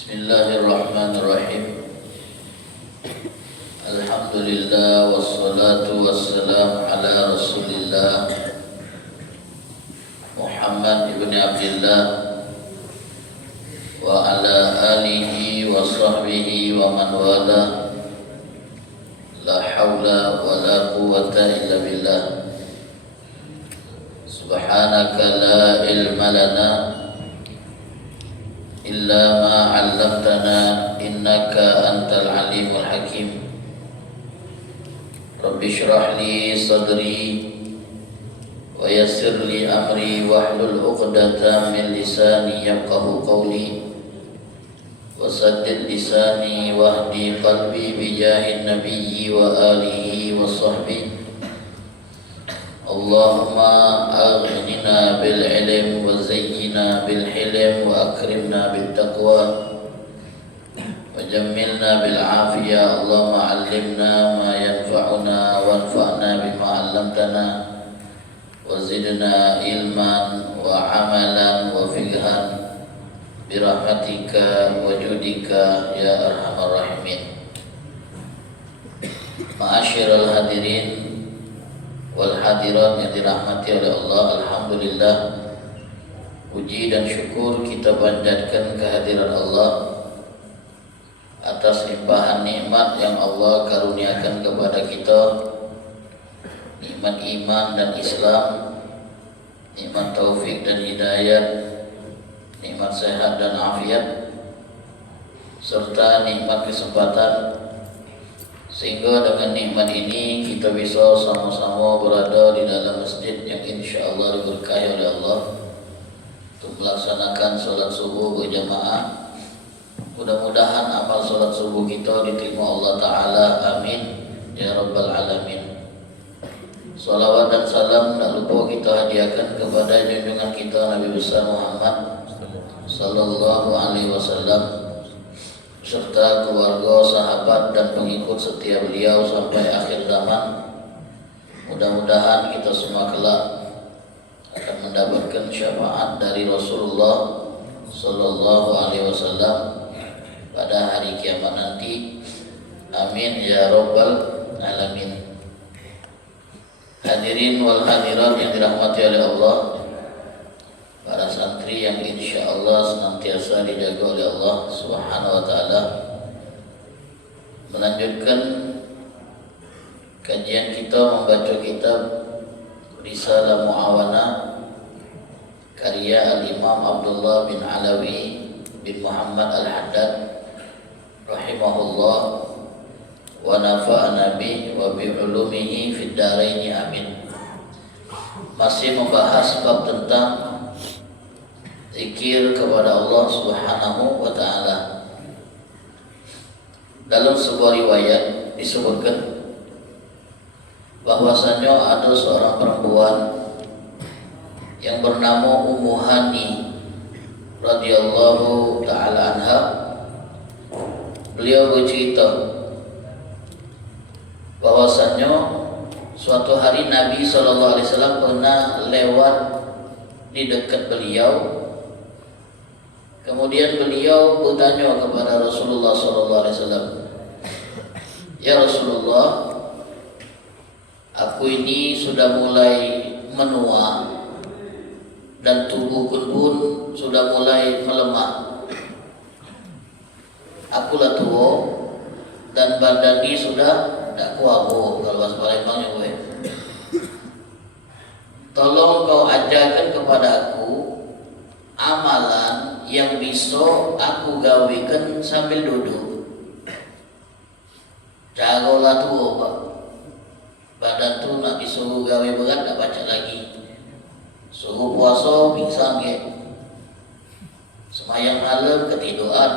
Bismillahirrahmanirrahim. Alhamdulillah wassalatu wassalam ala Rasulillah Muhammad ibn Abdullah wa ala alihi wa sahbihi wa man wala. La hawla wa la quwwata illa billah. Subhanaka la ilma lana illa ma 'allamtana innaka antal alimul hakim. Rabbi shrah li sadri wa yassir li amri wahlul 'uqdatam min lisani yafqahu qawli wa saddid lisani wahdi qalbi bi jahin nabiyyi wa alihi wa sahbihi. Allahumma aghnina bil ilm wa zayyina bil hilm wa akrimna bil taqwa wa jammilna bil afiyah. Allahumma 'allimna ma yanfa'una wanfa'na bima 'allamtana wa zidna ilman wa amalan wa fiqhan bi rahmatika wa judika ya arhamar rahimin. Ma'asyiral hadirin wal hadirat yang dirahmati oleh Allah, alhamdulillah, puji dan syukur kita panjatkan kehadiran Allah atas limpahan nikmat yang Allah karuniakan kepada kita, nikmat iman dan Islam, nikmat taufik dan hidayat, nikmat sehat dan afiat, serta nikmat kesempatan, sehingga dengan nikmat ini kita bisa sama-sama berada di dalam masjid yang insya Allah diberkahi oleh Allah untuk melaksanakan sholat subuh berjamaah. Mudah-mudahan amal sholat subuh kita diterima Allah Ta'ala, amin ya rabbal alamin. Salawat dan salam tak lupa kita hadiahkan kepada junjungan kita Nabi besar Muhammad sallallahu alaihi wasallam serta keluarga, sahabat dan pengikut setia beliau sampai akhir zaman. Mudah-mudahan kita semua kelak akan mendapatkan syafaat dari Rasulullah sallallahu alaihi wasallam pada hari kiamat nanti. Amin ya rabbal alamin. Hadirin wal hadirat yang dirahmati oleh Allah, para santri yang insya Allah senantiasa dijaga oleh Allah Subhanahu wa Ta'ala, melanjutkan kajian kita membaca kitab Risalah Mu'awana karya Al-Imam Abdullah bin Alawi bin Muhammad Al-Haddad rahimahullah wa nafa'ana bihi wa bi'ulumihi fid dharaini amin. Masih membahas bab tentang zikir kepada Allah Subhanahu wa Ta'ala. Dalam sebuah riwayat disebutkan bahwasanya ada seorang perempuan yang bernama Ummu Hani radhiyallahu ta'ala anha. Beliau bercerita bahwasanya suatu hari Nabi SAW pernah lewat di dekat beliau. Kemudian beliau bertanya kepada Rasulullah SAW, "Ya Rasulullah, aku ini sudah mulai menua dan tubuhku pun sudah mulai melemah. Aku lah tua dan badan ini sudah tak kuat." Kalau bahasa Palembangnya gue, tolong kau ajarkan kepada aku amalan yang bisa aku gawekan sambil duduk. Carolah tua Pak, badan tu nak disuruh gawe berat tak baca lagi, suruh puasa pingsan ke, semayang malam ketiduran.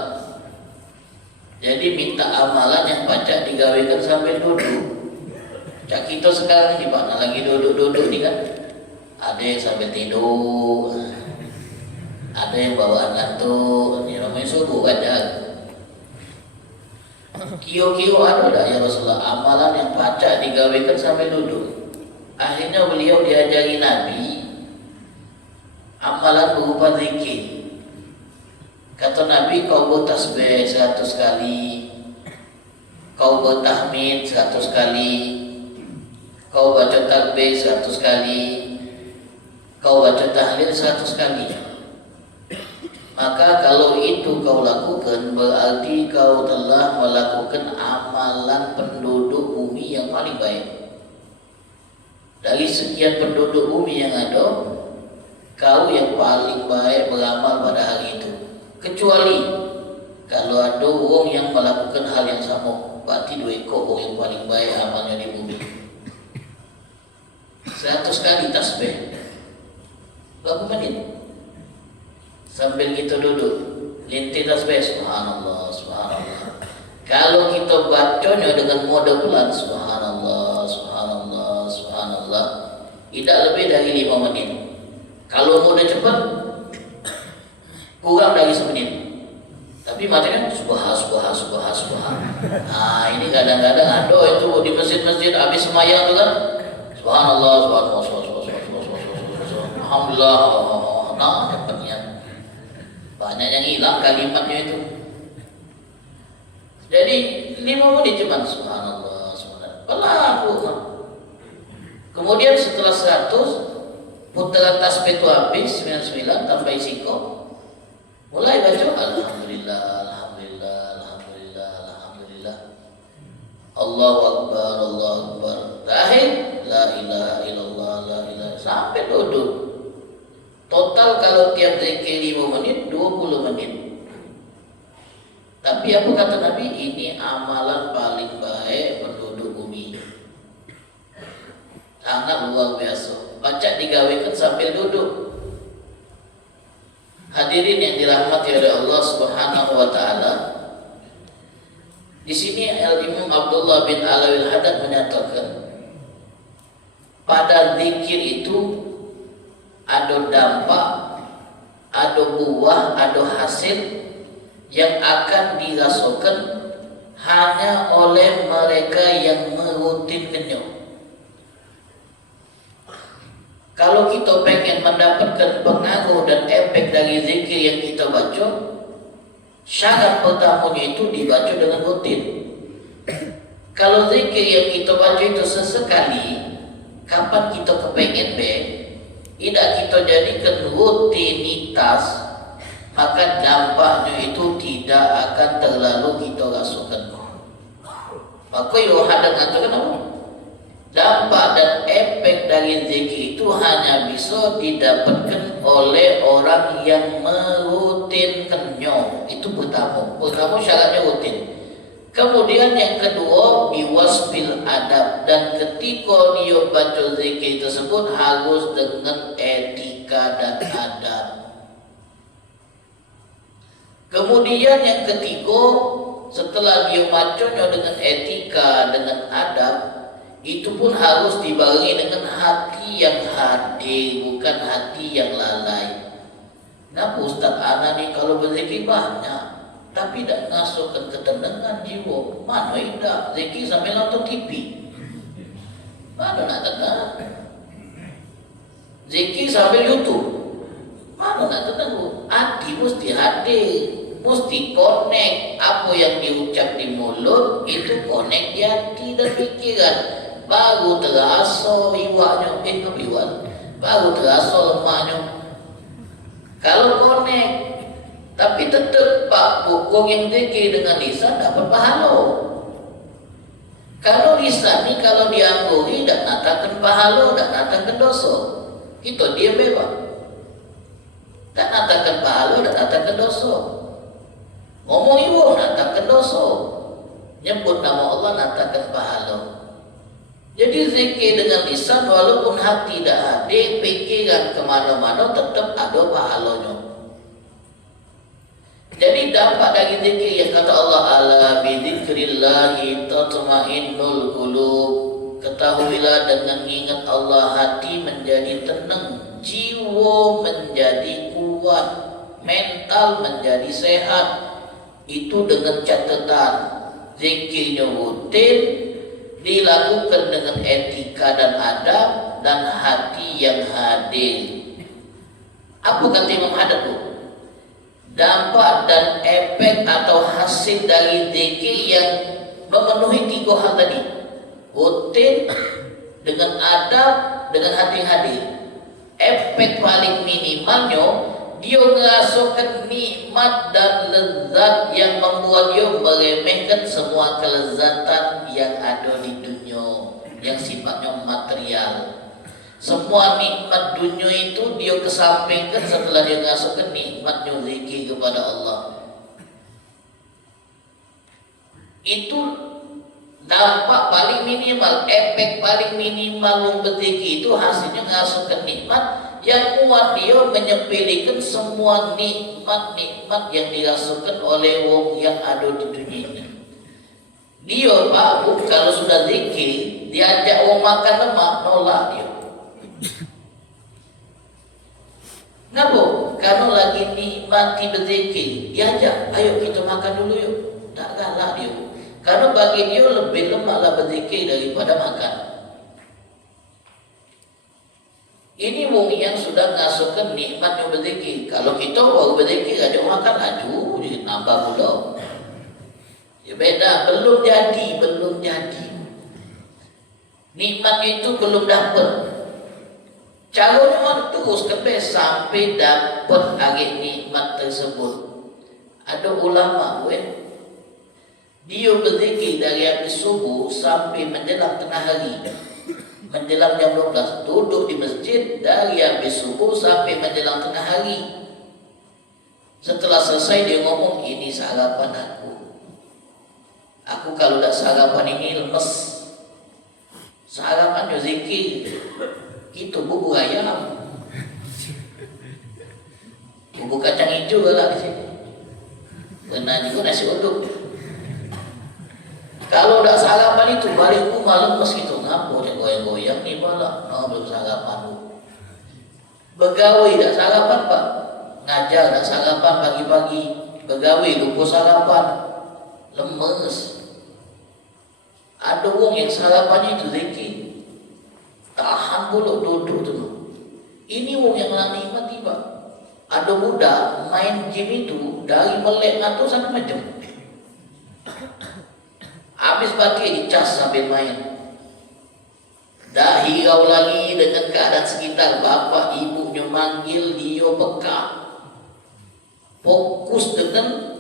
Jadi minta amalan yang baca digawekan sambil duduk. Cak kita sekarang di mana lagi duduk-duduk ni kan, ada yang sambil tidur, ada yang bawaan ngantuk, ini namanya subuh aja. Kio-kio ada tak ya Rasulullah amalan yang baca digawekan sambil duduk? Akhirnya beliau diajari Nabi amalan berupa zikir. Kata Nabi, kau bertasbih 100 kali, kau bertahmid 100 kali, kau baca takbir 100 kali, kau baca tahlil 100 kali. Maka kalau itu kau lakukan, berarti kau telah melakukan amalan penduduk bumi yang paling baik. Dari sekian penduduk bumi yang ada, kau yang paling baik beramal pada hari itu. Kecuali kalau ada orang yang melakukan hal yang sama, berarti 2 ekor orang yang paling baik amalnya di bumi. 100 kali tasbih, berapa menit? Sambil kita duduk, lintir tasbih, subhanallah, subhanallah. Kalau kita bacanya dengan mode pelan, subhanallah, subhanallah, subhanallah, tidak lebih dari 5 menit. Kalau mode cepat, kurang dari 1 menit. Tapi macamnya subhan, subhan, subhan, subhan. Nah, ini kadang-kadang ada itu di masjid-masjid habis semayang tu kan, subhanallah, subhanallah, subhanallah, alhamdulillah. Nah, cepatnya banyak yang hilang kalimatnya itu. Jadi 5 menit cuma subhanallah, subhanallah. Pelan. Kemudian setelah 100 putaran tasbih itu habis, 99 tambah istiqomah, mulai baca alhamdulillah, alhamdulillah, alhamdulillah, alhamdulillah, Allahu akbar, Allahu akbar. Terakhir la ilaha illallah, la ilaha, sampai duduk. Total kalau tiap zikir 5 menit, 20 menit. Tapi apa kata Nabi? Ini amalan paling baik penduduk bumi. Sangat luar biasa. Baca digawekan sambil duduk. Hadirin yang dirahmati oleh Allah Subhanahu wa taala. Di sini Al-Imam Abdullah bin Alawil Haddad menyatakan, pada zikir itu ada dampak, ada buah, ada hasil yang akan dirasakan hanya oleh mereka yang merutinkannya. Kalau kita pengen mendapatkan pengaruh dan efek dari zikir yang kita baca, syarat pertamanya itu dibaca dengan rutin. Kalau zikir yang kita baca itu sesekali, kapan kita kepengen tidak kita jadikan rutinitas, maka dampaknya itu tidak akan terlalu kita rasakan. Maka Yohanan katakan apa? Dampak dan efek dari zikir itu hanya bisa didapatkan oleh orang yang merutinkannya. Itu pertama. Pertama syaratnya rutin. Kemudian yang kedua biwasbil adab, dan ketika dia baca zikir tersebut harus dengan etika dan adab. Kemudian yang ketiga, setelah dia bacanya dengan etika, dengan adab, itu pun harus dibarengi dengan hati yang hadir, bukan hati yang lalai. Nah, Ustaz Ana nih kalau berzikir banyak, tapi tidak masukkan ketenangan jiwa. Mana tidak? Zikir sambil nonton TV. Mana nak tenang? Zikir sambil YouTube. Mana nak tenang? Hati mesti hadir, mesti connect. Apa yang diucap di mulut itu connect di hati dan pikiran. Baru terasa iwaknya, baru terasa lemahnya. Kalau connect, tapi tetap Pak Bukong yang zikir dengan lisan dapat pahala. Kalau lisan ni kalau diangguri tak natakan pahala, tak natakan dosa. Itu dia bebas. Tak natakan pahala, tak natakan dosa. Ngomong iwo natakan dosa. Nyebut nama Allah natakan pahala. Jadi zikir dengan lisan walaupun hati tak hadir, pikiran kemana-mana tetap ada pahalanya. Jadi dampak dari zikir yang kata Allah, ala bidzikrillahi tatma'innul qulub. Ketahuilah dengan ingat Allah hati menjadi tenang, jiwa menjadi kuat, mental menjadi sehat. Itu dengan catatan zikirnya rutin, dilakukan dengan etika dan adab, dan hati yang hadir. Apa kata Imam Haddad? dampak dan efek atau hasil dari zikir yang memenuhi 3 hal tadi, rutin, dengan adab, dengan hati-hati. Efek paling minimalnya dia merasakan nikmat dan lezat yang membuat dia meremehkan semua kelezatan yang ada di dunia yang sifatnya material. Semua nikmat dunia itu dia kesampingkan setelah dia merasakan nikmatnya zikir kepada Allah. Itu dampak paling minimal, efek paling minimal berzikir itu hasilnya merasakan nikmat yang kuat dia menyepelekan semua nikmat-nikmat yang dirasakan oleh wong yang ada di dunia ini. Dia Pak, kalau sudah zikir, diajak wong makan lemak, nolak dia. Kenapa? Karena lagi nikmati berzikir, diajak, ayo kita makan dulu yuk. Tak galak dia. Karena bagi dia lebih lemaklah berzikir daripada makan. Ini wong yang sudah ngasuhkan nikmatnya berzikir. Kalau kita baru berzikir aja makan laju, nambah pula. Ya beda, belum jadi. Nikmatnya itu belum dapat. Caranya mana terus sampai dapat agak nikmat tersebut. Ada ulama, dia berzikir dari habis subuh sampai menjelang tengah hari. Menjelang jam 12 duduk di masjid dari habis subuh sampai menjelang tengah hari. Setelah selesai dia ngomong, ini sarapan aku. Aku kalau tak sarapan ini lemes. Sarapannya zikir. Itu bubur ayam. Bubur kacang hijau lah di sini. Kena juga nasi uduk. Kalau tak sarapan itu balik rumah lemes gitu, ngapa dia goyang-goyang nih malah, belum sarapan. Begawi tak sarapan Pak, ngajar tak sarapan pagi-pagi, begawi lupa sarapan, lemes. Ada wong yang sarapannya itu zikir, tahan pula duduk tu. Ini wong yang lang nikmati Pak. Ada budak main game itu dari melek atau sampai macam. Habis pakai dicas sambil main. Dah hirau lagi dengan keadaan sekitar. Bapak ibunya manggil, dia peka. Fokus dengan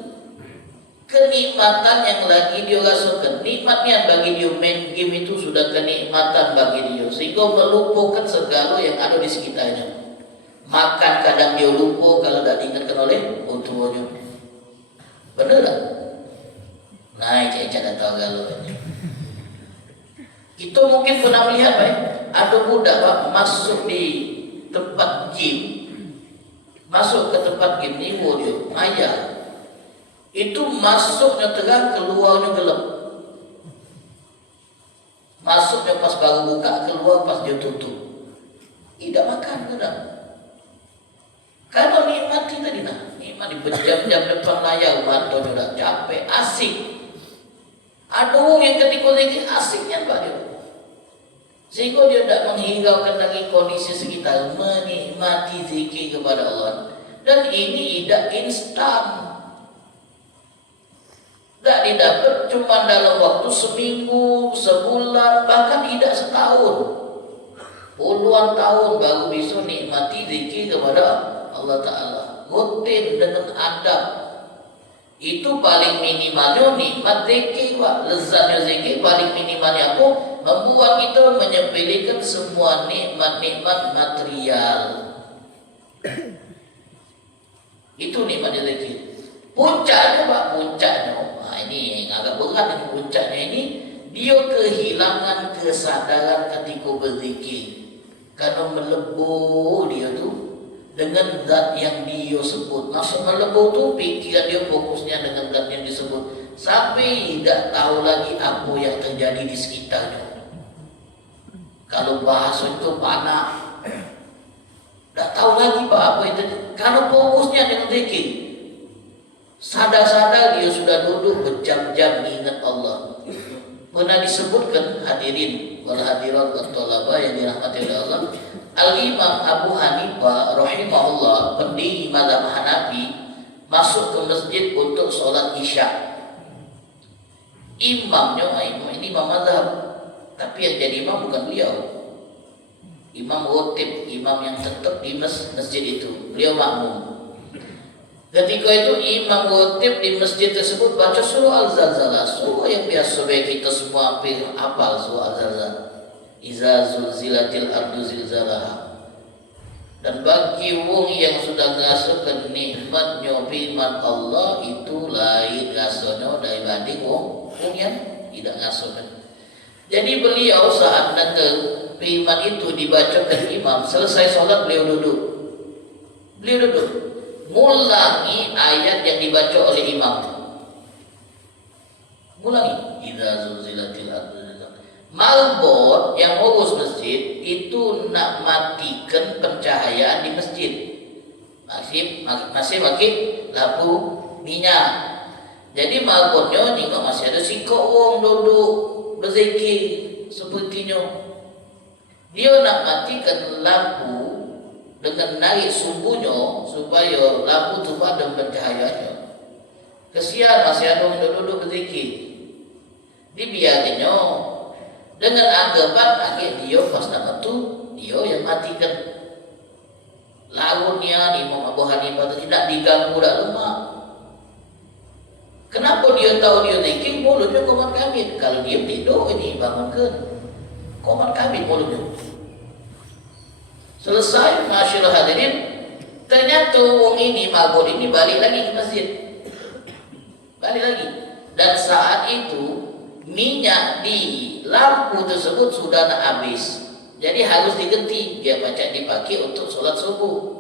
kenikmatan yang lagi dia rasakan. Nikmatnya bagi dia main game itu sudah kenikmatan bagi dia. Sehingga melupakan segala yang ada di sekitarnya. Makan kadang dia lupa kalau tak diingatkan oleh orang tuanya. Benar tak? Nah, Ica tak tahu galau. Kita mungkin pernah melihat ada budak Pak, masuk di tempat gym. Masuk ke tempat gym ni dia ayah. Itu masuknya terang, keluarnya gelap. Masuknya pas baru buka, keluar pas dia tutup. Tidak makan kadang. Karena nikmati tadi nikmati berjam-jam depan layar, matanya dah capek, asik. Ada orang yang ketika zikir asiknya Pak dia. Sehingga dia tidak menghiraukan lagi kondisi sekitar, menikmati zikir kepada Allah. Dan ini tidak instan. Tak didapat cuma dalam waktu seminggu, sebulan, bahkan tidak setahun. Puluhan tahun baru bisa nikmati zikir kepada Allah Ta'ala. Rutin dengan adab. Itu paling minimalnya nikmat zikir Pak. Lezatnya zikir paling minimalnya aku membuat kita menyepelekan semua nikmat-nikmat material. Itu nikmatnya zikir. Puncaknya Pak, puncaknya. Nah, ini yang agak berat ini puncaknya ini. Dia kehilangan kesadaran ketika berzikir. Karena melebur dia tu dengan zat yang dia sebut. Maksud melebur tu pikiran dia fokusnya dengan zat yang disebut. Sampai tidak tahu lagi apa yang terjadi di sekitarnya. Kalau bahasa itu panah, tidak tahu lagi apa yang terjadi. Karena fokusnya dengan zikir. Sadar-sadar dia sudah duduk berjam-jam ingat Allah. Pernah disebutkan hadirin wal hadirat wa thalaba yang dirahmati oleh Allah, Al-Imam Abu Hanifah rahimahullah, pendiri mazhab Hanafi, masuk ke masjid untuk sholat isya. Imamnya, ini imam mazhab, tapi yang jadi imam bukan beliau. Imam rotib, imam yang tetap di masjid itu, beliau makmum. Ketika itu imam rotib di masjid tersebut baca surah Al-Zalzalah, surah yang biasa kita semua hafal, surah Al-Zalzalah. Iza zulzilatil ardu zilzalaha. Dan bagi wong yang sudah ngasukan nikmatnya firman Allah itu lain rasanya daripada wong yang tidak ngasukan. Jadi beliau saat dengar firman itu dibacakan imam, selesai sholat beliau duduk. Beliau duduk, ngulangi ayat yang dibaca oleh imam. Ngulangi. Idza zulzilatil ardu. Marbot yang ngurus masjid itu nak matikan pencahayaan di masjid. Masih pakai lampu minyak. Jadi marbotnya jika masih ada sikok wong duduk berzikir sepertinya. Dia nak matikan lampu dengan naik sumbunya supaya lampu itu padam pencahayaannya. Kesian masih ada orang duduk berzikir. Dibiarkannya dengan anggapan akhir dia pas nak itu dia yang matikan. Lagunya Imam Abu Hanifah tidak diganggu, tidak lemah. Kenapa dia tahu dia zikir? Mulutnya komat kami. Kalau dia tidur ini bangunkan komat kami mulutnya. Selesai, masyaallah hadirin, ternyata wong ini mabuk ini balik lagi ke masjid. Balik lagi. Dan saat itu minyak di lampu tersebut sudah nak habis. Jadi harus diganti. Dia baca dipakai untuk sholat subuh.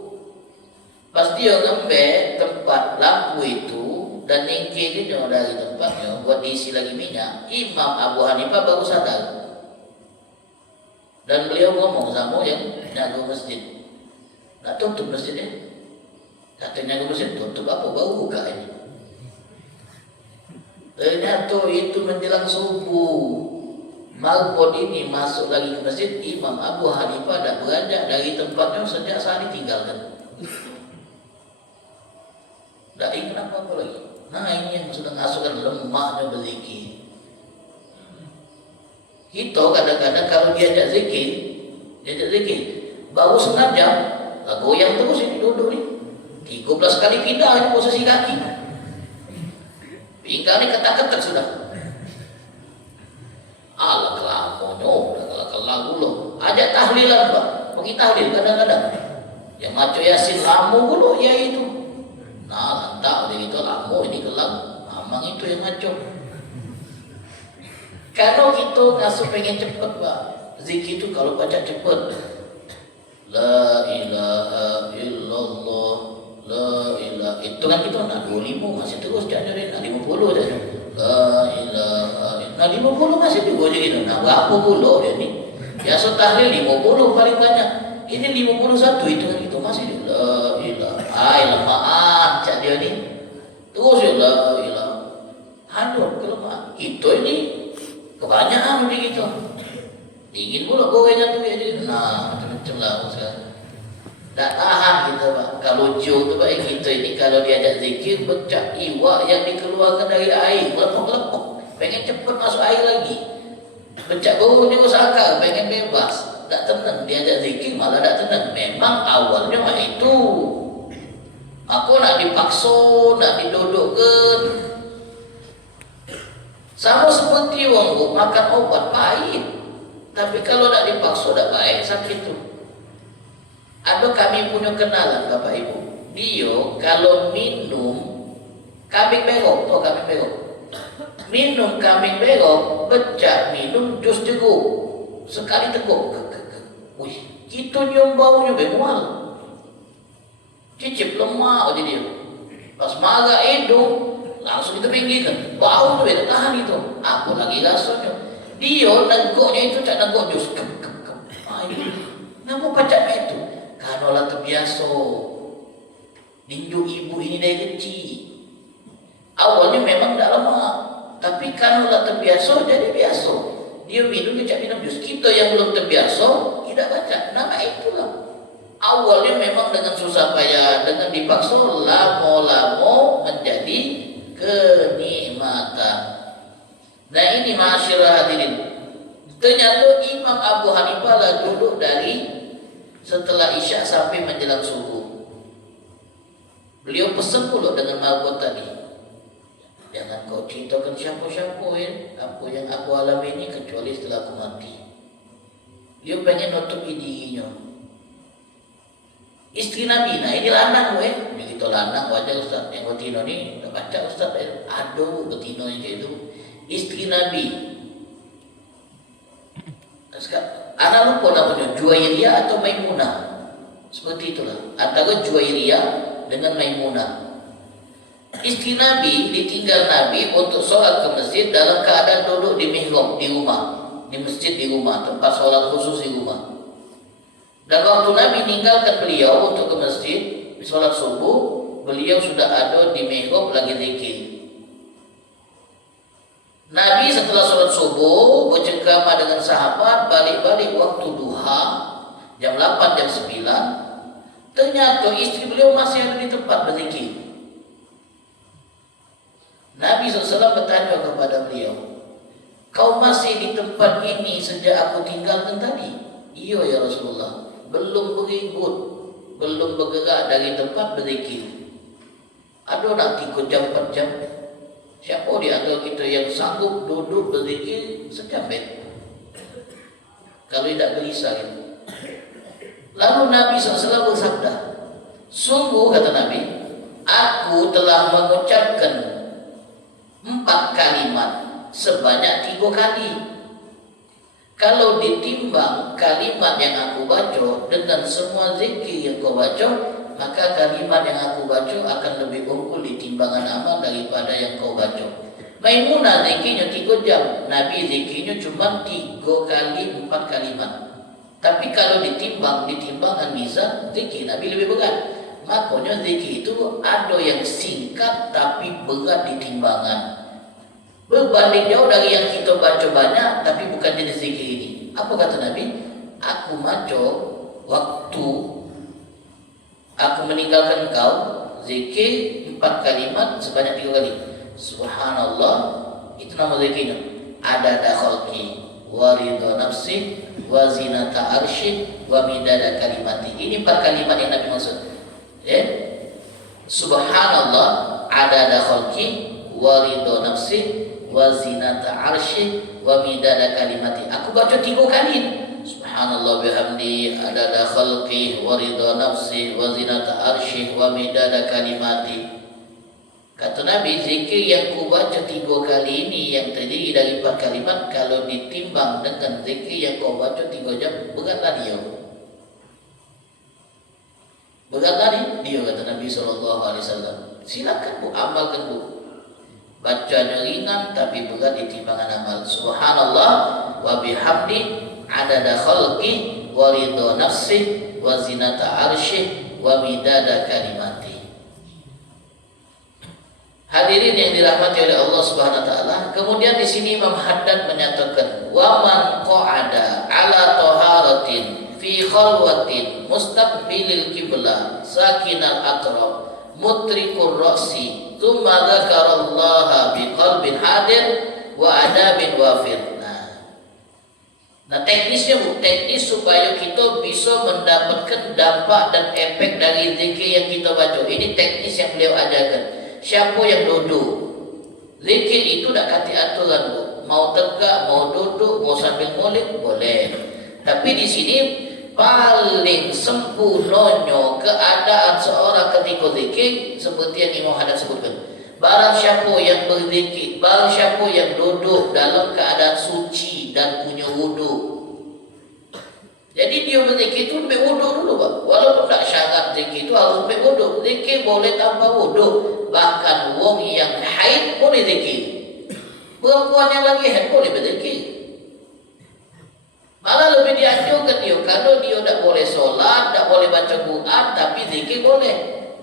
Pas dia ngambil tempat lampu itu dan nyingkirinnya dari tempatnya buat diisi lagi minyak, Imam Abu Hanifah baru sadar. Dan beliau ngomong sama yang jaga masjid, nak tutup masjidnya. Katanya jaga masjid, tutup apa? Baru buka ini. Ternyata itu menjelang subuh. Marbot ini masuk lagi ke masjid. Imam Abu Hanifah dah beranjak dari tempatnya sejak saat ditinggalkan. Tak ingat apa-apa lagi. Nah ini yang sudah ngasuhkan lemahnya berzikir. Kita kadang-kadang kalau diajak zikir, baru setengah jam, goyang terus ini duduk ni. 13 kali pindah posisi kaki. Pinggang ni ketak-ketak sudah. Alah kelamonyo, kelagu loh. Ajak tahlilan pak, pergi tahlil kadang-kadang. Yang maco yasin lamu dulu ya itu. Nah lantak dia itu lamu ini kelang. Amang itu yang maco. Kalau kita ngasuh pengen cepat pak, zikir itu kalau baca cepat. La ilaha illallah, la ilaha. Itu kan kita nak 25 masih terus jangan nak 50 dah. La ilaha. Nah 50 masih juga jadi gitu. Nah berapa puluh dia ni? Biasa tahlil 50 paling banyak. Ini 51 itu kan itu masih la ilaha. Ai lemahan cak dia ni. Terus ya la ilaha. Hancur kelemahan. Itu ini kebanyakan begitu. Dingin pula gorengan tu ya jadi. Nah macam-macam lah sekarang. Tak tahan kita pak. Kalau jauh tu baik kita ini kalau diajak zikir becak iwak yang dikeluarkan dari air lepok-lepok. Pengen cepat masuk air lagi. Becak bau juga sakar, pengen bebas. Tak tenang, diajak zikir malah tak tenang. Memang awalnya itu. Aku nak dipaksa, nak didudukkan. Sama seperti orang makan obat pahit. Tapi kalau nak dipaksa tak baik, sakit tu. Ada kami punya kenalan Bapak Ibu. Dia kalau minum kambing berok, tahu kambing berok? Minum kambing berok, becak minum jus jeruk. Sekali teguk. Wih, itu nyium baunya bemual. Cicip lemak aja dia. Pas marah hidung, langsung kita pinggirkan. Bau tu tak tahan itu. Apa lagi rasanya? Dia negoknya itu cak negok jus. Kenapa pacak itu? Karena lah terbiasa. Ninju ibu ini dari kecil. Awalnya memang tak lemak. Tapi karena lah terbiasa, jadi biasa. Dia minum, dia minum jus. Kita yang belum terbiasa, tidak baca. Nama itulah. Awalnya memang dengan susah payah, dengan dipaksa lama-lama Nah ini ma'asyiral hadirin. Ternyata Imam Abu Hanifah lah duduk dari setelah Isya sampai menjelang subuh. Beliau pesan pula dengan marbot tadi. Jangan kau ceritakan siapa-siapa ya, apa yang aku alami ini kecuali setelah aku mati. Dia pengen nutupi dirinya. Istri Nabi, nah ini lanang begitu lanang wajar Ustaz. Yang betina ni dah baca Ustaz, aduh betina yang kayak itu. Istri Nabi. Sekarang, anak lupa namanya Juwairiyah atau Maimunah. Seperti itulah. Antara Juwairiyah dengan Maimunah. Istri Nabi ditinggal Nabi untuk sholat ke masjid dalam keadaan duduk di mihrab di rumah, di masjid di rumah, tempat sholat khusus di rumah. Dan waktu Nabi meninggalkan beliau untuk ke masjid sholat subuh, beliau sudah ada di mihrab lagi zikir. Nabi setelah sholat subuh bercengkrama dengan sahabat, balik-balik waktu duha jam 8 jam 9. Ternyata istri beliau masih ada di tempat berzikir. Nabi SAW bertanya kepada beliau, kau masih di tempat ini sejak aku tinggalkan tadi? Iya ya Rasulullah. Belum berikut, belum bergerak dari tempat berzikir. Ada nak 3 jam 4 jam? Siapa di antara kita yang sanggup duduk berzikir sejam? Kalau tidak gelisah gitu. Lalu Nabi SAW bersabda, sungguh kata Nabi, aku telah mengucapkan 4 kalimat sebanyak 3 kali. Kalau ditimbang kalimat yang aku baca dengan semua zikir yang kau baca, maka kalimat yang aku baca akan lebih unggul di timbangan amal daripada yang kau baca. Maimunah zikirnya 3 jam, Nabi zikirnya cuma 3 kali 4 kalimat. Tapi kalau ditimbang di timbangan mizan, zikir Nabi lebih berat. Makanya zikir itu ada yang singkat tapi berat di timbangan. Berbanding jauh dari yang kita baca banyak tapi bukan jenis zikir ini. Apa kata Nabi? Aku baca waktu aku meninggalkan engkau, zikir 4 kalimat sebanyak 3 kali. Subhanallah, itu nama zikirnya. Adada khalqi wa ridha nafsi wa zinata arsy wa midada kalimati. Ini 4 kalimat yang Nabi maksud. Subhanallah, adada khalqi wa ridha nafsi wa zinata arsy wa midada kalimati. Aku baca 3 kali. Subhanallah bihamdi adada khalqi wa ridha nafsi wa zinata arsy wa midada kalimati. Kata Nabi, zikir yang ku baca 3 kali ini yang terdiri dari 4 kalimat, kalau ditimbang dengan zikir yang kau baca 3 jam, beratlah dia. Beratlah dia, kata Nabi SAW. Silakan bu, amalkan bu. Bacanya ringan tapi berat di timbangan amal. Subhanallah wa bihamdi adada khalqi wa ridha nafsi wa zinata arsy wa midada kalimati. Hadirin yang dirahmati oleh Allah Subhanahu wa taala. Kemudian di sini Imam Haddad menyatakan, wa man qa'ada ala taharatin fi khalwatin mustaqbilil qiblah sakinal atraf mutrikur ra'si thumma dzakarallaha biqalbin hadir wa adabin wafir. Nah teknisnya bu, teknis supaya kita bisa mendapatkan dampak dan efek dari zikir yang kita baca. Ini teknis yang beliau ajarkan. Siapa yang duduk, zikir itu tak kati aturan bu. Mau tegak, mau duduk, mau sambil ngulik boleh. Tapi di sini paling sempurnanya keadaan seorang ketika zikir seperti yang Imam Haddad sebutkan. Barang siapa yang berzikir, barang siapa yang duduk dalam keadaan suci dan punya wudu. Jadi dia berzikir itu ambil wudu dulu Pak. Walaupun tak syarat zikir itu harus ambil wudu. Zikir boleh tanpa wudu. Bahkan wong yang haid boleh zikir. Perempuan yang lagi haid boleh berzikir. Malah lebih dianjurkan dia. Kalau dia tak boleh solat, tak boleh baca Quran, tapi zikir boleh.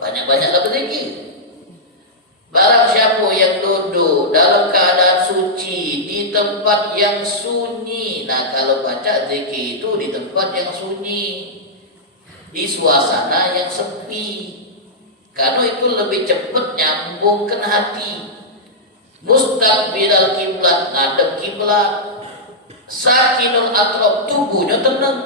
Banyak-banyaklah berzikir. Barang siapa yang duduk dalam keadaan suci di tempat yang sunyi. Nah kalau baca zikir itu di tempat yang sunyi, di suasana yang sepi. Karena itu lebih cepat nyambungkan hati. Mustaqbilal kiblat, ngadep kiblat. Sakinul atraf, tubuhnya tenang.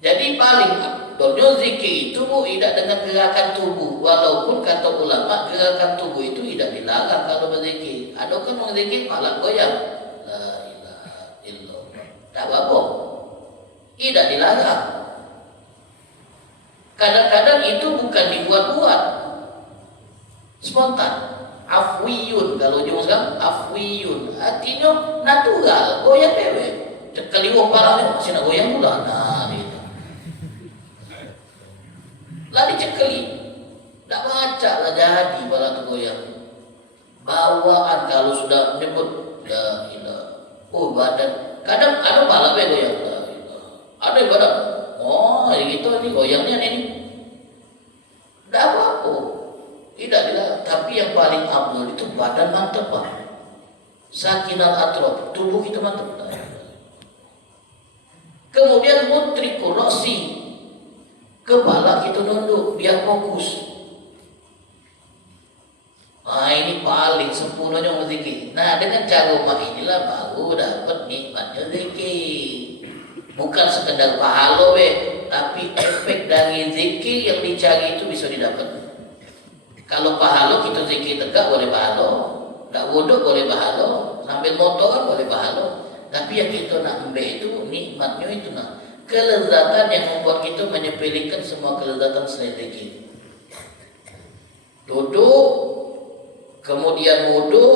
Jadi paling abdolnya zikir itu tidak dengan gerakan tubuh. Walaupun kata ulama gerakan tubuh itu tidak dilarang kalau berzikir. Ada kan orang zikir malah goyang. La ilaha illallah. Tak apa-apa. Tidak dilarang. Kadang-kadang itu bukan dibuat-buat. Spontan. Afwiyun, kalau jauh sekarang afwiyun. Artinya natural, goyang dewe. Keliwah parahnya masih nak goyang pula. Nah, gitu. Lah dicekeli, tak baca lah jadi bala tu goyang. Bawaan kalau sudah menyebut la ilah, oh badan. Kadang ada bala be goyang la ilah. Ada badan. Oh, gitu ni goyangnya ni. Tak apa-apa. Tidak dilarang, tapi yang paling abdul itu badan mantap pak. Sakinal atraf, tubuh kita mantap. Kemudian mutrikul rasi, kepala kita nunduk biar fokus. Nah ini paling sempurnanya berzikir. Nah dengan cara mak inilah baru dapat nikmatnya zikir. Bukan sekedar pahala tapi efek dari zikir yang dicari itu bisa didapat. Kalau pahala kita zikir tegak boleh pahala, tak bodoh boleh pahala, sambil motor kan boleh pahala. Tapi yang kita nak ambil itu nikmatnya itu nak. Kelezatan yang membuat kita menyepelekan semua kelezatan selain zikir. Duduk, kemudian wudhu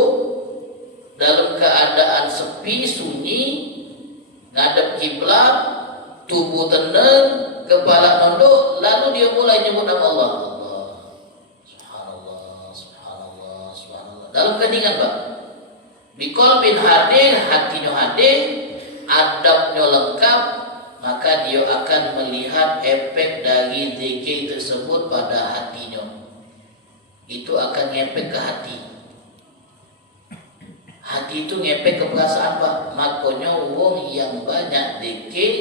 dalam keadaan sepi, sunyi, ngadep kiblat, tubuh tenang, kepala nunduk, lalu dia mulai nyebut nama Allah. Subhanallah, subhanallah, subhanallah. Dalam keningan Pak. Biqalbin hadir, hatinya hadir, adabnya lengkap, maka dia akan melihat efek dari zikir tersebut pada hatinya. Itu akan ngepek ke hati. Hati itu ngepek ke perasaan Pak. Makanya orang yang banyak zikir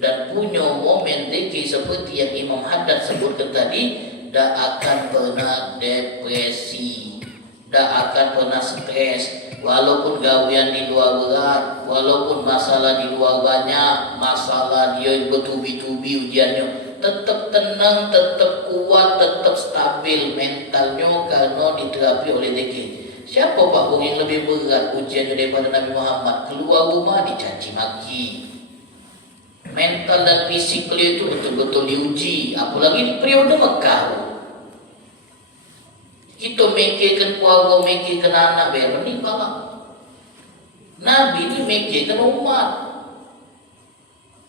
dan punya momen zikir seperti yang Imam Haddad sebutkan tadi, tak akan pernah depresi, tak akan pernah stres. Walaupun gawian di luar berat, walaupun masalah di luar banyak, masalah dia bertubi-tubi ujiannya, tetap tenang, tetap kuat, tetap stabil mentalnya karena diterapi oleh zikir. Siapa Pak yang lebih berat ujiannya daripada Nabi Muhammad? Keluar rumah dicaci maki. Mental dan fisik beliau itu betul-betul diuji, apalagi di periode Mekah. Kita mikirkan keluarga, mikirkan anak, biar bening pala. Nabi ini mikirkan umat.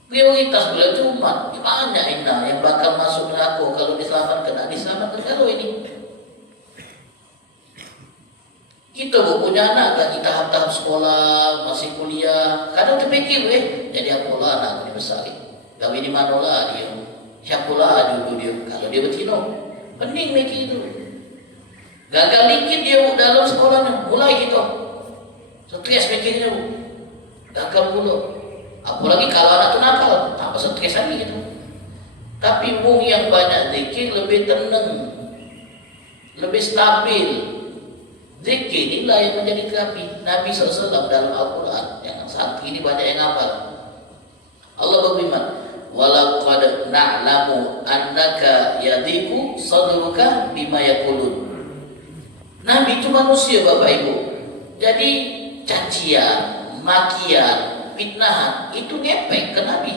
Prioritas beliau itu umat. Banyak indah yang bakal masuk neraka kalau diselamatkan. Tak diselamatkan kalau ini. Kita punya anak kan, kita tahap sekolah, masih kuliah. Kadang terfikir, jadi apalah anak ini besar. Gawi di mana lah dia? Siapalah dulu dia? Kalau dia betina, pening mikir itu. Gagal dikit dia dalam sekolahnya, mulai gitu. Stres mikirnya, gagal mulu. Apalagi kalau anak itu nakal, tambah stres lagi gitu. Tapi wong yang banyak zikir lebih tenang, lebih stabil. Zikir inilah yang menjadi terapi. Nabi SAW dalam Al-Quran, yang santri ini banyak yang hafal. Allah berfirman, walaqad na'lamu annaka yadhiku sadruka bima yaqulun. Nabi itu manusia Bapak Ibu. Jadi cacian, makian, fitnahan itu ngepek ke Nabi.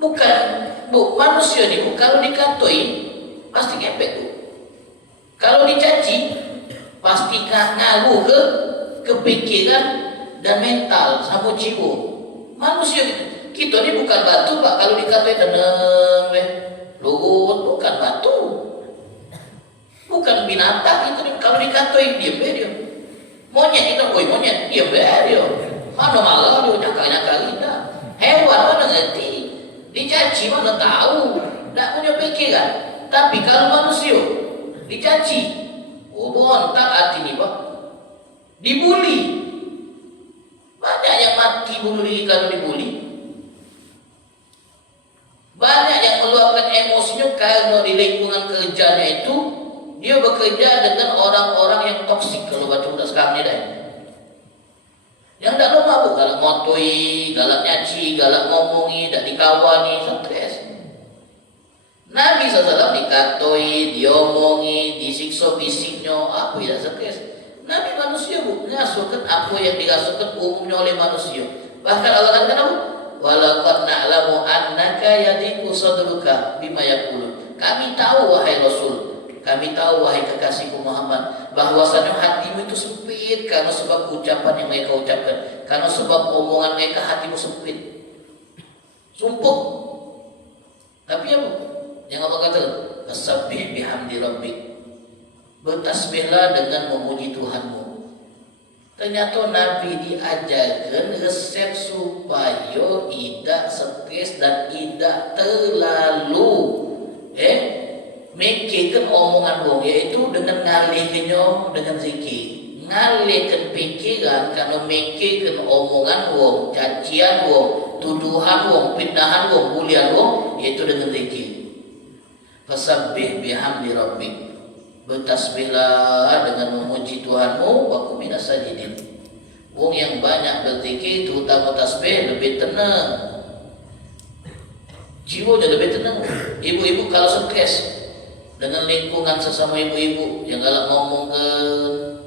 Bukan manusia ini kalau dikatoi pasti ngepek tuh. Kalau dicaci pasti ngaruh ke kepikiran dan mental sama jiwa. Manusia itu. Kita ini bukan batu Pak, kalau dikatoi tenang luhut, bukan batu. Bukan binatang itu, kalau dikatoi diam dia. Monyet itu, monyet diam dia. Mana malah dia nyakal-nyakal kita. Hewan mana ngerti, dicaci mana tahu, tak punya pikiran. Tapi kalau manusia dicaci, bontak hati ni Pak. Dibuli. Banyak yang mati bunuh diri kalau dibuli. Banyak yang meluapkan emosinya karena di lingkungan kerjanya itu dia bekerja dengan orang-orang yang toksik kalau baca udah sekarang ni dah. Yang tak lama mabuk, galak ngotoi, galak nyaci, galak ngomongi, tak dikawani, stres. Nabi SAW dikatoi, diomongi, disiksa fisiknya, apa yang stres? Nabi manusia bu, ngasuhkan apa yang dirasuhkan umumnya oleh manusia. Bahkan Allah katakan apa? Walaqad na'lamu annaka yadhiqu sadruka bima yaqulun. Kami tahu wahai Rasul, kami tahu wahai kekasihku Muhammad, bahwasanya hatimu itu sempit karena sebab ucapan yang mereka ucapkan, karena sebab omongan mereka hatimu sempit, sumpuk. Tapi apa? Yang Allah kata, fasabbih bihamdi rabbik, bertasbihlah dengan memuji Tuhanmu. Ternyata Nabi diajarkan resep supaya tidak stres dan tidak terlalu mikirkan omongan wong, yaitu dengan ngalihkannya dengan zikir. Ngalihkan pikiran karena mikirkan omongan wong, cacian wong, tuduhan wong, fitnahan wong, bulian wong, yaitu dengan zikir. Fasabbih bihamdi rabbik, bertasbihlah dengan memuji Tuhanmu, wa kum minas sajidin. Wong yang banyak berzikir, terutama tasbih, lebih tenang. Jiwa jadi lebih tenang. Ibu-ibu kalau stres dengan lingkungan sesama ibu-ibu yang galak ngomong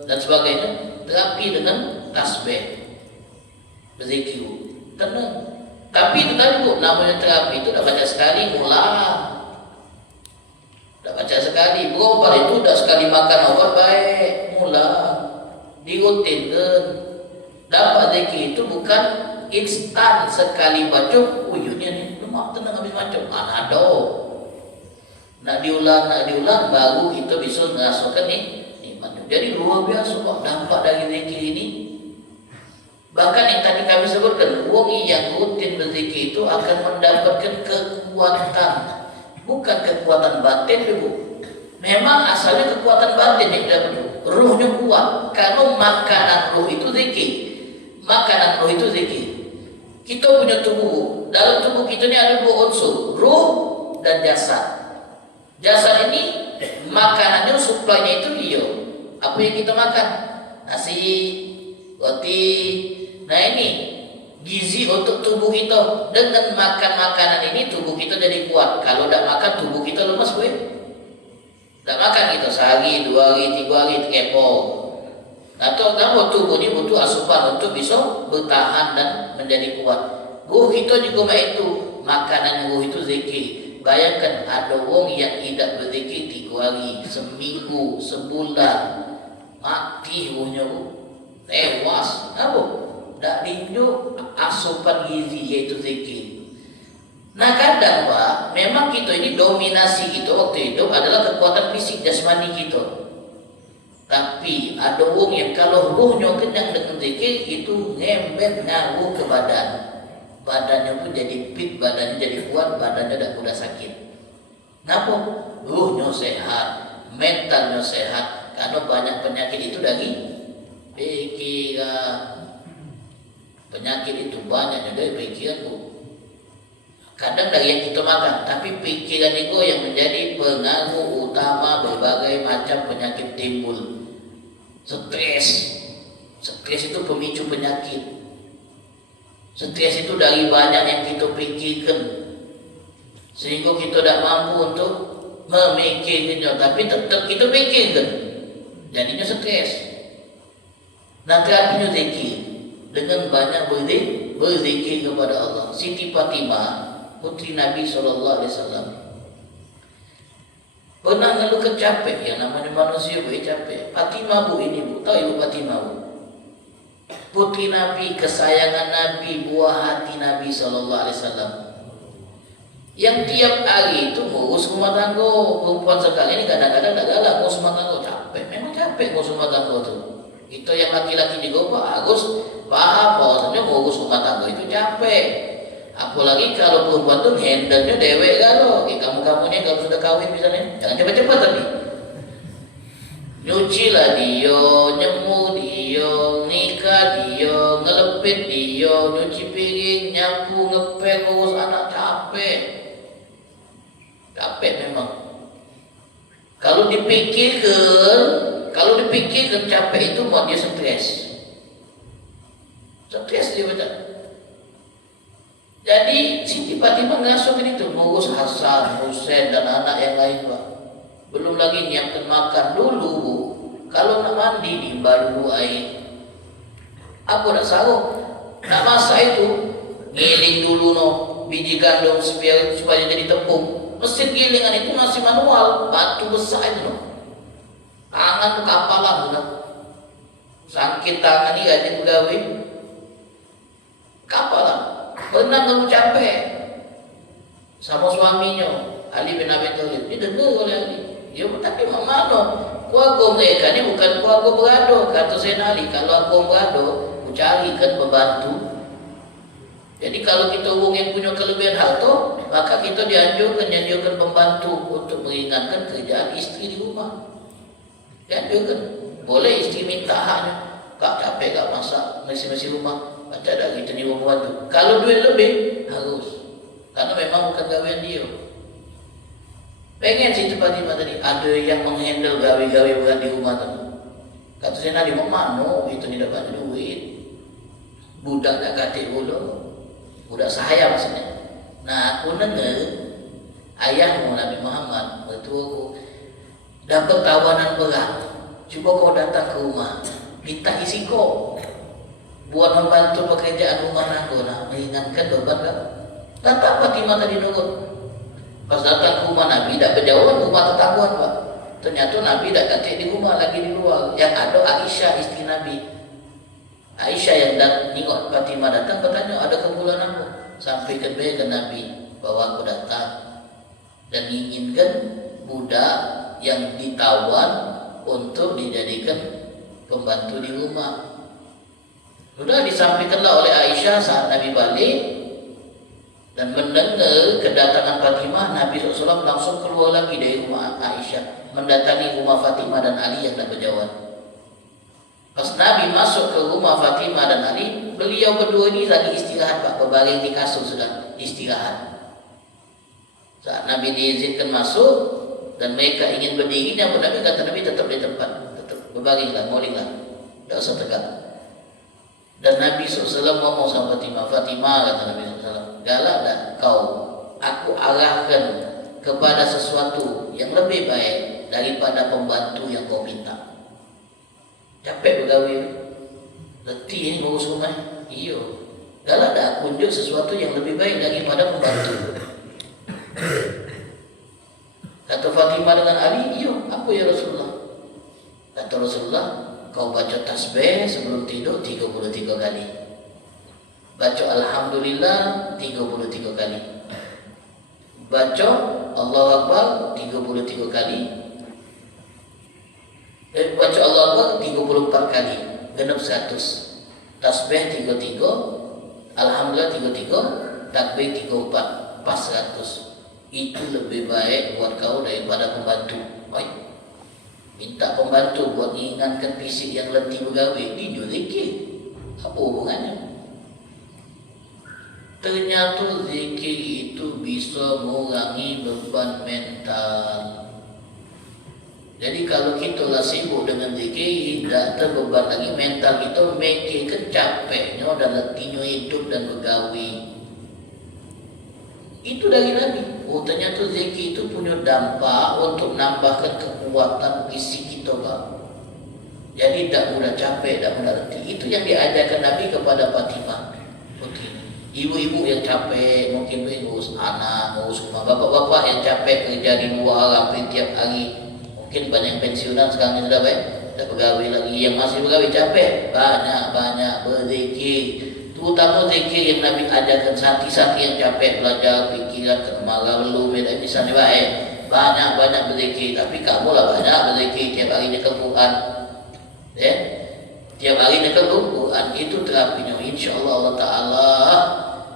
dan sebagainya, terapi dengan tasbih, berzikir, tenang. Tapi itu tadi bu, namanya terapi itu dah baca sekali mulai. Dah baca sekali, berobat itu dah sekali makan obat baik, mula dirutinkan. Dapat zikir itu bukan instan sekali baca, uyunya nih, lemak tenang habis macam mana ada. Nak diulang baru kita bisa merasakan nikmat. Jadi luar biasa kok dampak dari zikir ini. Bahkan yang tadi kami sebutkan, wong yang rutin berzikir itu akan mendapatkan kekuatan. Bukan kekuatan batin dulu. Memang asalnya kekuatan batin yang dapat, ruhnya kuat. Karena makanan ruh itu zikir. Makanan ruh itu zikir. Kita punya tubuh. Dalam tubuh kita ini ada dua unsur, ruh dan jasad. Jasad ini makanannya, suplainya itu dia. Apa yang kita makan? Nasi, roti. Nah ini gizi untuk tubuh kita. Dengan makan makanan ini tubuh kita jadi kuat. Kalau tidak makan tubuh kita lemas, gue. Tidak makan kita sehari, 2 hari, 3 hari kepo. Atau kalau tubuh ini butuh asupan untuk bisa bertahan dan menjadi kuat. Ruh kita juga itu, makanan ruh itu zikir. Bayangkan ada orang yang tidak berzikir 3 hari, seminggu, sebulan, mati ruhnya, tewas. Apa? Tak diinjuk asupan gizi yaitu zikir. Nah kadang Pak, memang kita ini dominasi kita waktu hidup adalah kekuatan fisik jasmani kita. Tapi ada orang yang kalau ruhnya kenyang dengan zikir itu ngembet ngaruh ke badan. Badannya pun jadi fit, badannya jadi kuat, badannya tak mudah sakit. Kenapa? Ruhnya sehat, mentalnya sehat. Karena banyak penyakit itu dari pikiran. Penyakit itu banyaknya dari pikiran bu. Kadang dari yang kita makan, tapi pikiran itu yang menjadi pengaruh utama berbagai macam penyakit timbul. Stres itu pemicu penyakit. Stres itu dari banyak yang kita pikirkan, sehingga kita tidak mampu untuk memikirkannya, tapi tetap kita pikirkan, jadinya stres. Nah terapinya zikir, dengan banyak berzikir kepada Allah. Siti Fatimah, putri Nabi SAW, pernah ngeluh capek, yang namanya manusia capek. Fatimah bu ini bu, tahu ibu Fatimah bu? Putri Nabi, kesayangan Nabi, buah hati Nabi SAW, yang tiap hari itu ngurus rumah tangga. Perempuan sekali ini kadang-kadang tak galak ngurus rumah tangga, capek, memang capek ngurus rumah tangga tuh. Itu yang laki-laki juga Pak Agus paham bahwasanya ngurus rumah tangga itu capek. Apalagi kalau perempuan tuh handle-nya dewek kalau kamu-kamunya kalau sudah kawin misalnya, jangan cepat-cepat tapi nyuci lah dia, nyemur dia, nikah dia, ngelepit dia, nyuci piring, nyapu, ngepel, ngurus anak, capek memang. Kalau Kalau dipikirkan capek itu buat dia stres. Stres dia baca. Jadi Siti Fatimah ngasuhin itu, ngurus Hasan, Husain dan anak yang lain, Pak. Belum lagi nyiapkan makan dulu, Bu. Kalau nak mandi diimba dulu air. Aku nak sahur, nak masak itu giling dulu biji gandum supaya jadi tepung. Mesin gilingan itu masih manual, batu besar itu tangan tuh kapalan tuh. Sakit tangan ini gak pegawai. Kapalan. Berenang kamu capek. Sama suaminya Ali bin Abi Thalib. Dia dengar oleh Ali. Ya tapi mana? Keluarga mereka ini bukan keluarga berado. Kata Sayyidina Ali, kalau aku berado, aku carikan pembantu. Jadi kalau kita orang yang punya kelebihan harta, maka kita dianjurkan pembantu untuk meringankan kerjaan istri di rumah. Dianjurkan. Boleh istri minta haknya. Kak capek kak masak, mesti rumah. Baca dah kita ni rumah tu. Kalau duit lebih, harus. Karena memang bukan gawean dia. Pengen Siti Fatimah tadi ada yang menghandle gawe-gawe berat di rumah tu. Kata saya Nabi, mana itu ni dapat duit. Budak nak katik dulu. Budak saya maksudnya. Nah aku dengar ayahmu Nabi Muhammad, mertuaku, dapat tawanan berat. Cuba kau datang ke rumah, minta isi kau buat membantu pekerjaan rumah aku, nak meringankan beban kan. Datang Fatimah tadi nurut. Pas datang ke rumah Nabi, tak berjauhan rumah tetangguan, Pak. Ternyata Nabi tak katik di rumah, lagi di luar. Yang ada Aisyah istri Nabi. Aisyah yang tengok Fatimah datang bertanya, ada keperluan apa? Sampaikan ke Nabi bahwa aku datang dan inginkan budak yang ditawan untuk dijadikan pembantu di rumah. Sudah disampaikanlah oleh Aisyah saat Nabi balik dan mendengar kedatangan Fatimah. Nabi SAW langsung keluar lagi dari rumah Aisyah, mendatangi rumah Fatimah dan Ali yang tak berjauhan. Pas Nabi masuk ke rumah Fatimah dan Ali, beliau berdua ini lagi istirahat, Pak, berbaring di kasur sudah istirahat. Saat Nabi diizinkan masuk dan mereka ingin berdiri, namun Nabi kata Nabi tetap di tempat, tetap berbaringlah, molinglah, tidak usah tegak. Dan Nabi SAW ngomong sama Fatimah, Fatimah kata Nabi SAW, galak dah kau, aku arahkan kepada sesuatu yang lebih baik daripada pembantu yang kau minta. Capek bergawe, letih ngurus rumah. Iyo, galak dah aku unjuk sesuatu yang lebih baik daripada pembantu. Kata Fatimah dengan Ali, iyo, apa ya Rasulullah? Kata Rasulullah, kau baca tasbih sebelum tidur 33 kali. Baca Alhamdulillah 33 kali. Baca Allahu Akbar 33 kali. Baca Allah Akbar 34 kali. Genap 100. Tasbih 33, Alhamdulillah 33, takbir 34, pas 100. Itu lebih baik buat kau daripada pembantu. Baik. Minta pembantu buat mengingatkan fisik yang letih bergawe, tidur zikir. Apa hubungannya? Ternyata zikir itu bisa mengurangi beban mental. Jadi kalau kita lah sibuk dengan zikir, tidak terbeban lagi mental kita, memikirkan capeknya dan letihnya hidup dan bergawe. Itu dari Nabi. Oh ternyata zikir itu punya dampak untuk menambahkan kekuatan fisik kita, Pak. Jadi tak mudah capek, tak mudah letih. Itu yang diajarkan Nabi kepada Fatimah. Ibu-ibu yang capek, mungkin ngurus anak, ngurus rumah. Bapak-bapak yang capek kerja di luar hampir tiap hari. Mungkin banyak pensiunan sekarang ini sudah baik, dah pegawai lagi. Yang masih pegawai capek, banyak-banyak berzikir. Terutama zikir yang Nabi ajarkan, sati-sati yang capek belajar, pikiran, kemarah, belum, misalnya baik. Banyak-banyak berzikir, tapi kamu lah banyak berzikir tiap hari nyekel Quran. Ya? Tiap hari nyekel Quran, itu terapinya. InsyaAllah Allah Ta'ala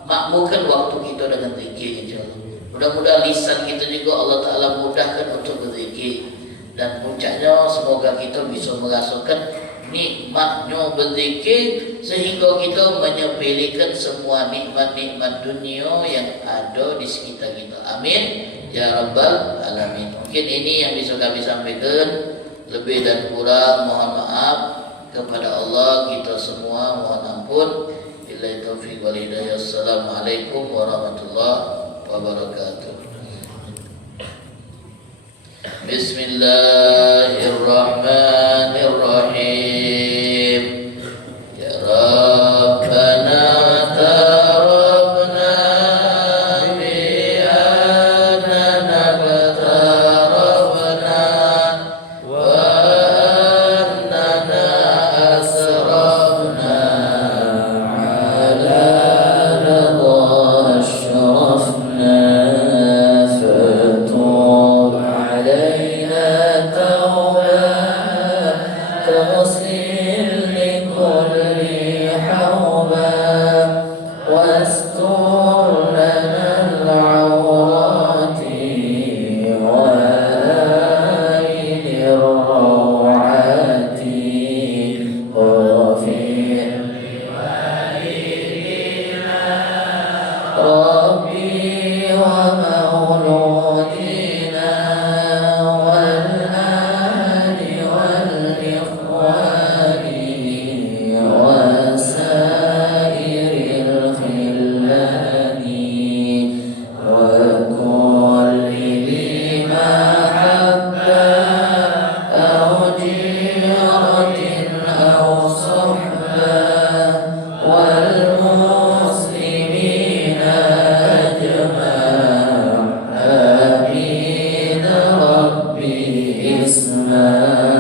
makmurkan waktu kita dengan zikir, insyaAllah. Mudah-mudahan lisan kita juga Allah Ta'ala mudahkan untuk berzikir. Dan puncaknya semoga kita bisa merasakan nikmatnya berzikir sehingga kita menyepelekan semua nikmat-nikmat dunia yang ada di sekitar kita. Amin ya rabbal alamin. Mungkin ini yang bisa kami sampaikan, lebih dan kurang mohon maaf kepada Allah kita semua, mohon ampun. Billahi taufiq wal hidayah. Assalamualaikum warahmatullahi wabarakatuh. Bismillahirrahmanirrahim. Ya Rabbana tarabna bi annana qatarabna wa annana asrafna ala ridha ashrafna fatub علينا توبة كمسلم لكل حوبة واستر لنا العورات وآيل الروعات واغفر ربي ومولودينا والآل والإخوان وسائر الخلان وكل ذي محبة أو جيرة أو صحبة والمسلمين أجمع آمين ربي اسمع